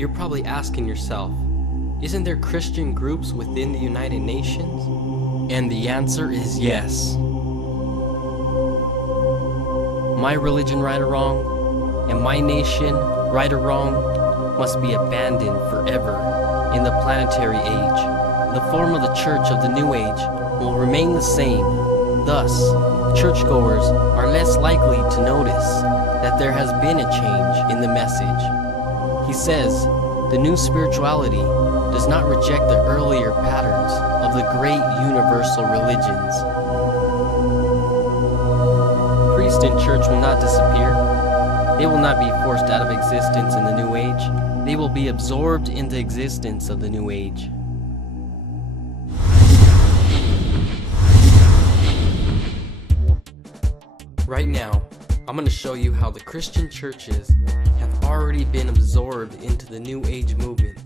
You're probably asking yourself, isn't there Christian groups within the United Nations? And the answer is yes. My religion, right or wrong, and my nation, right or wrong, must be abandoned forever in the planetary age. The form of the church of the New Age will remain the same. Thus, churchgoers are less likely to notice that there has been a change in the message. He says, the new spirituality does not reject the earlier patterns of the great universal religions. Priest and church will not disappear. They will not be forced out of existence in the New Age. They will be absorbed into existence of the New Age. Right now, I'm going to show you how the Christian churches have already been absorbed into the New Age movement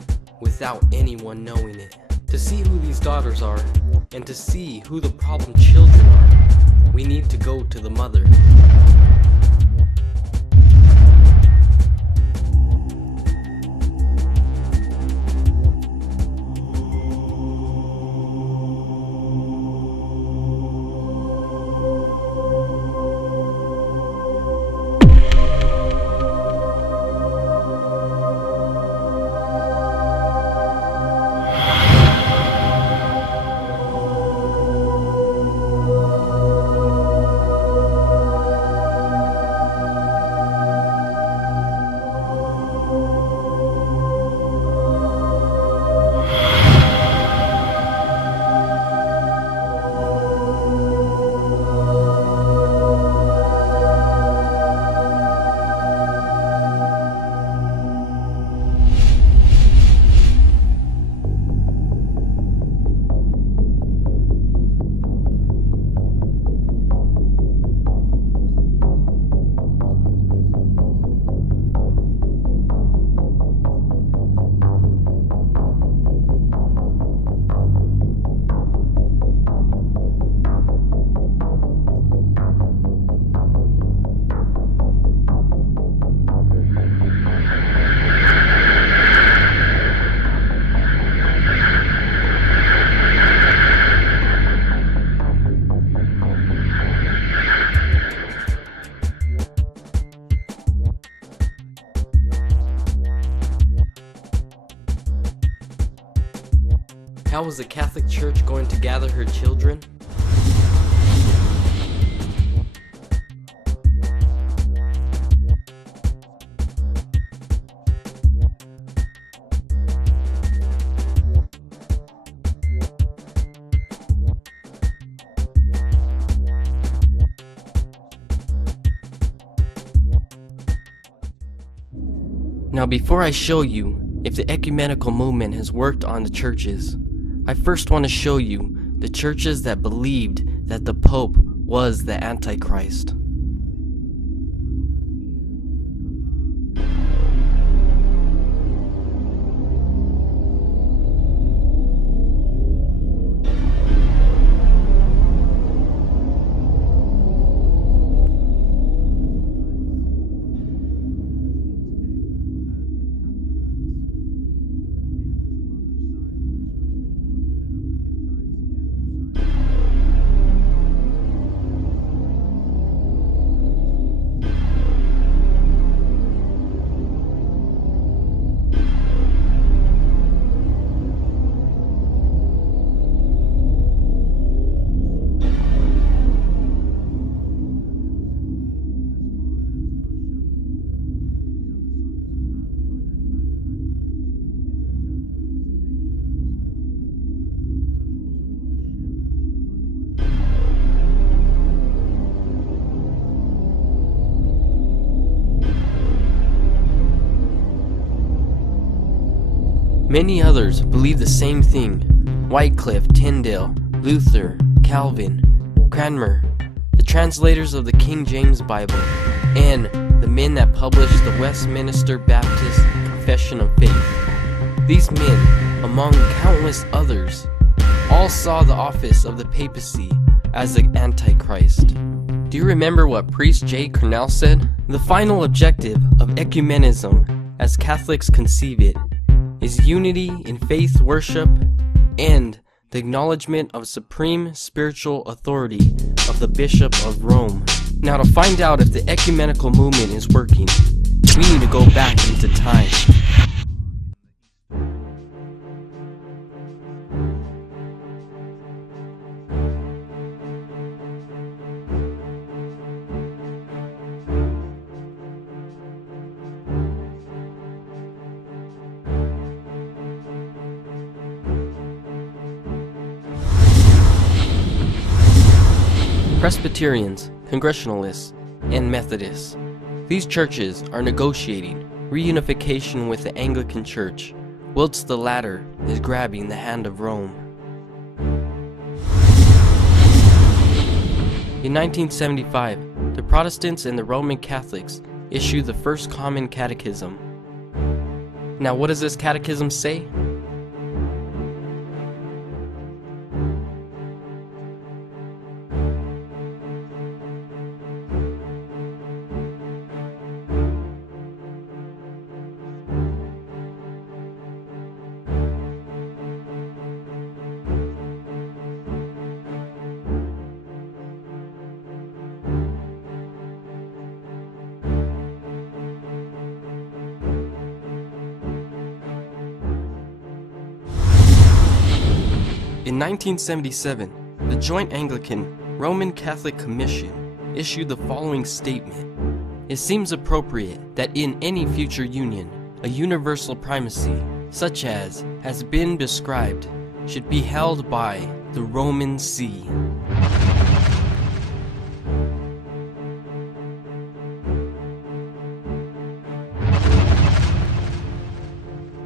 without anyone knowing it. To see who these daughters are, and to see who the problem children are, we need to go to the mother. How was the Catholic Church going to gather her children? Now, before I show you if the ecumenical movement has worked on the churches, I first want to show you the churches that believed that the Pope was the Antichrist. Many others believe the same thing. Wycliffe, Tyndale, Luther, Calvin, Cranmer, the translators of the King James Bible, and the men that published the Westminster Baptist Confession of Faith. These men, among countless others, all saw the office of the papacy as the Antichrist. Do you remember what priest J. Cornell said? The final objective of ecumenism as Catholics conceive it, is unity in faith worship and the acknowledgement of supreme spiritual authority of the Bishop of Rome. Now, to find out if the ecumenical movement is working, we need to go back into time. Presbyterians, Congregationalists, and Methodists. These churches are negotiating reunification with the Anglican Church, whilst the latter is grabbing the hand of Rome. In 1975, the Protestants and the Roman Catholics issued the First Common Catechism. Now, what does this catechism say? In 1977, the Joint Anglican Roman Catholic Commission issued the following statement. It seems appropriate that in any future union, a universal primacy, such as has been described, should be held by the Roman See.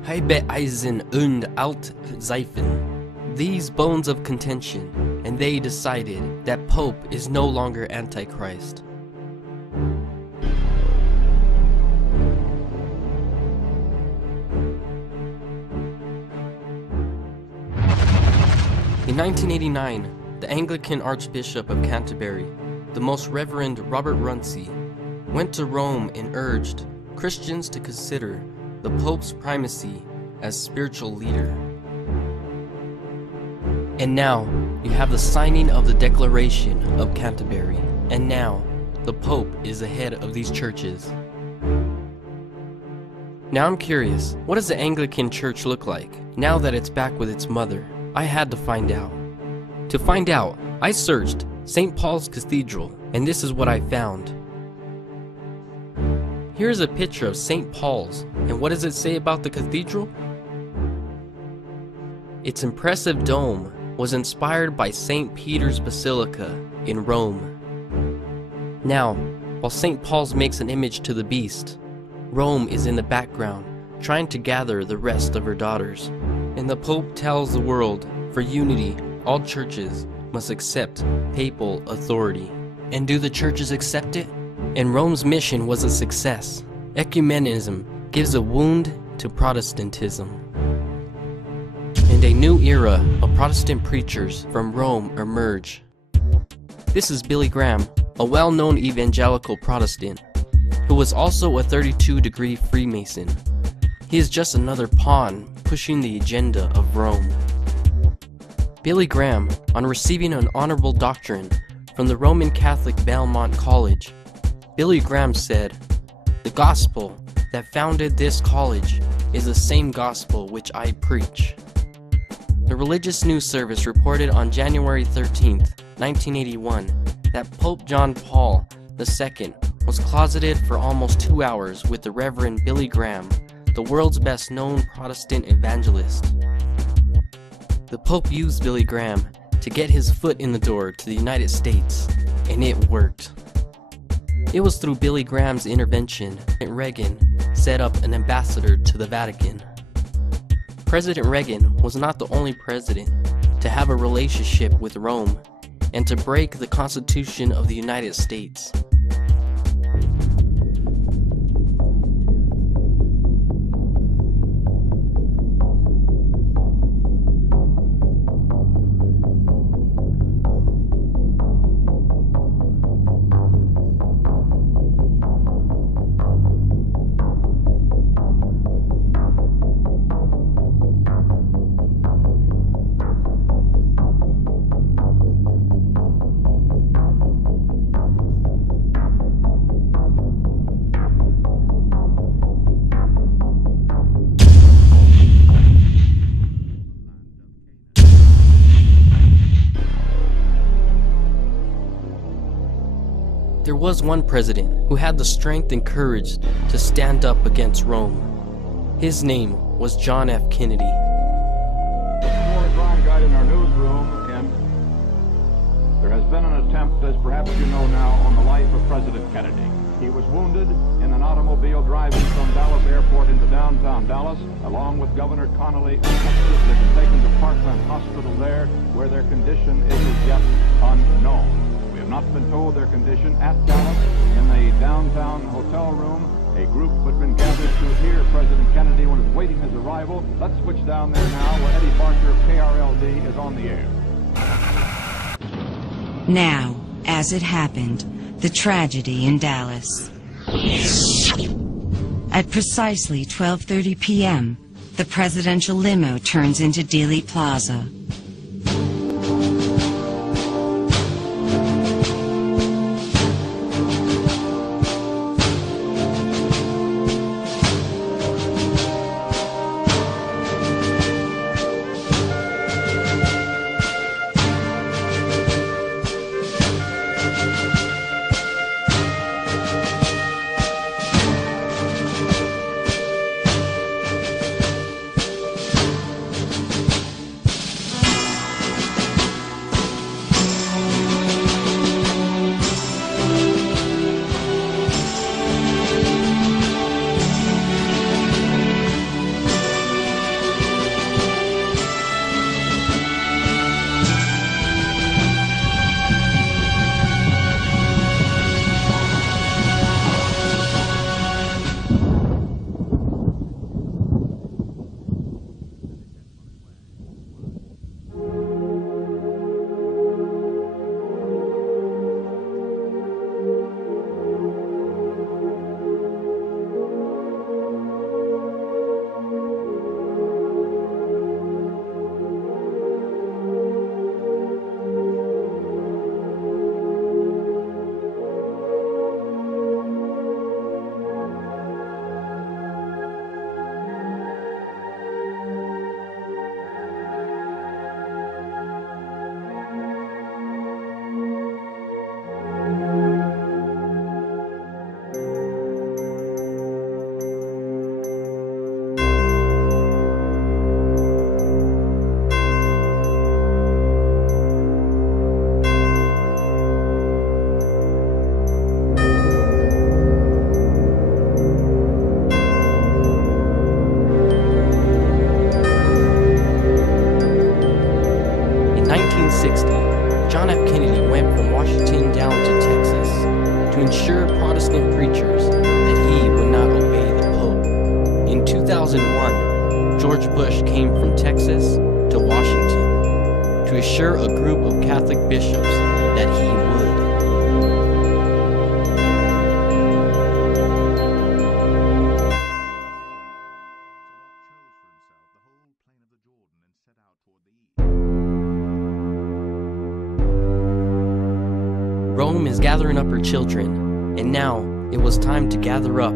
Heibeisen und Altseifen. These bones of contention, and they decided that Pope is no longer Antichrist. In 1989, the Anglican Archbishop of Canterbury, the Most Reverend Robert Runcie, went to Rome and urged Christians to consider the Pope's primacy as spiritual leader. And now, you have the signing of the Declaration of Canterbury, and now, the Pope is the head of these churches. Now I'm curious, what does the Anglican Church look like, now that it's back with its mother? I had to find out. To find out, I searched St. Paul's Cathedral, and this is what I found. Here's a picture of St. Paul's, and what does it say about the cathedral? Its impressive dome was inspired by St. Peter's Basilica in Rome. Now, while St. Paul's makes an image to the beast, Rome is in the background, trying to gather the rest of her daughters. And the Pope tells the world, for unity, all churches must accept papal authority. And do the churches accept it? And Rome's mission was a success. Ecumenism gives a wound to Protestantism. And a new era of Protestant preachers from Rome emerge. This is Billy Graham, a well-known evangelical Protestant, who was also a 32-degree Freemason. He is just another pawn pushing the agenda of Rome. Billy Graham, on receiving an honorable doctorate from the Roman Catholic Belmont College, Billy Graham said, "The gospel that founded this college is the same gospel which I preach." The Religious News Service reported on January 13, 1981, that Pope John Paul II was closeted for almost 2 hours with the Reverend Billy Graham, the world's best-known Protestant evangelist. The Pope used Billy Graham to get his foot in the door to the United States, and it worked. It was through Billy Graham's intervention that Reagan set up an ambassador to the Vatican. President Reagan was not the only president to have a relationship with Rome and to break the Constitution of the United States. There was one president who had the strength and courage to stand up against Rome. His name was John F. Kennedy. Morning crime guide in our newsroom, and there has been an attempt, as perhaps you know now, on the life of President Kennedy. He was wounded in an automobile driving from Dallas Airport into downtown Dallas, along with Governor Connolly of Texas. They've been taken to Parkland Hospital there, where their condition is as yet unknown. We have not been told their condition at Dallas. In the downtown hotel room, a group had been gathered to hear President Kennedy when it's waiting his arrival. Let's switch down there now, where Eddie Barker of KRLD is on the air. Now, as it happened, the tragedy in Dallas. At precisely 12:30 p.m., the presidential limo turns into Dealey Plaza. John F. Kennedy went from Washington down to Texas to ensure Protestant preachers that he would not obey the Pope. In 2001, George Bush came from Texas to Washington to assure a group of Catholic bishops that he would. Rome is gathering up her children, and now it was time to gather up